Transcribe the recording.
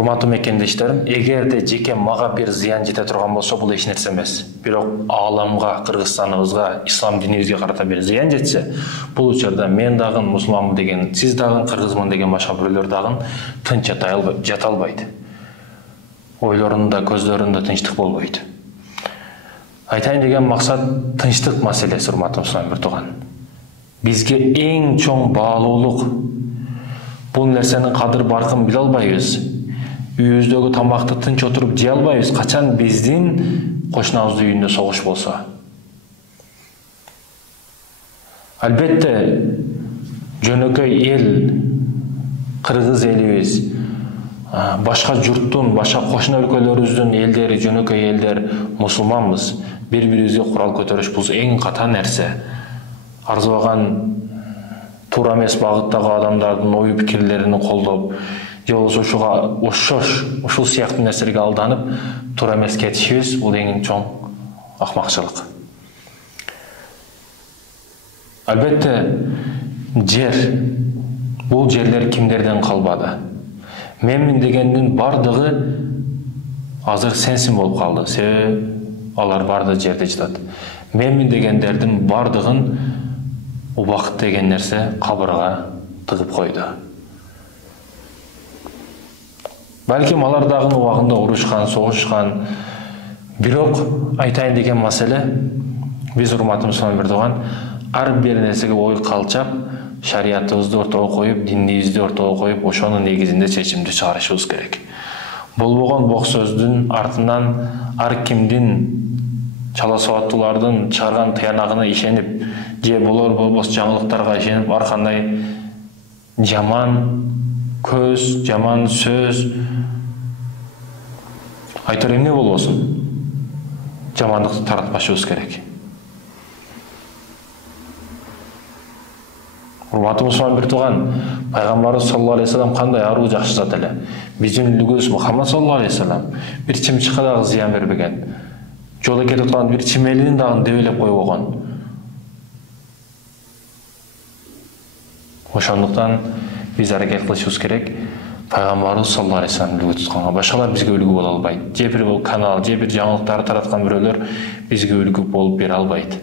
Урматтуу мекендештерим, эгерде жеке мага бир зыян жете турган болсо, бул эч нерсе эмес. Бирок ааламга, Кыргызстаныбызга, ислам динибизге карата бир зыян жетсе, бул учурда мен дагы мусулманмын деген, сиз дагы кыргызмын деген башка бирөөлөр дагы тынч жата албайт. Ойлорунда, көздөрүндө тынчтык болбойт. Айтайын деген максат тынчтык маселеси, урматтуу мусулман тууган. Бизге эң чоң баалуулук. Бул нерсенин кадыр баркын биле албайбыз. Үйүбүздөгү тамакты тынч отуруп жей албайбыз, качан биздин кошунабыздын үйүндө согуш болсо. Албетте, жөнөкөй эл, кыргыз элибиз, башка журттун, башка кошуна өлкөлөрүбүздүн элдери, жөнөкөй элдер мусулманбыз. Бири-бирибизге курал көтөрүш бул эң катаан нерсе. Арзыбаган туура эмес багыттагы адамдардын ой пикирлерин колдоп, же болбосо ушул сыяктуу нерселерге алданып, туура эмес кетишибиз бул эң чоң акмакчылык. Албетте, бул жерлер кимдерден калбады? Менмин дегендин бардыгы азыр сенсин болуп калды. Себеби алар бардыгы жерде жатат. Менмин дегендердин бардыгын убакыт деген нерсе кабырга тыгып койду. Балким алар дагы убагында урушкан, согушкан. Бирок айтайын деген маселе, биз урматтуу мусулман тууган, ар бир нерсеге ой калчап, шариятыбызды ортого коюп, динибизди ортого коюп, ошонун негизинде чечимди чыгарышыбыз керек. Болбогон бок сөздүн артынан ар кимдин чала сабаттуулардын чыгарган тыянагына ишенип, же болор болбос жаңылыктарга ишенип, ар кандай жаман көз, жаман сөз айтор эмне болбосун, жамандыкты таратпашыбыз керек. Урматтуу мусулман тууган, пайгамбарыбыз саллаллаху алейхи вассалам кандай аруу жакшы зат эле. Биздин үлгүбүз Мухаммад саллаллаху алейхи вассалам бир чымчыкка дагы зыян бербеген. Жолдо кетип аткан бир чимелинин дагы дебелеп койбогон. Ошондуктан биз аракет кылышыбыз керек. Пайгамбарыбыз саллаллаху алейхи вассалам үлгү тутканга башкалар бизге үлгү боло албайт. Же бир бул канал, же бир жаңылыктарды тараткан бирөөлөр бизге үлгү болуп бере албайт.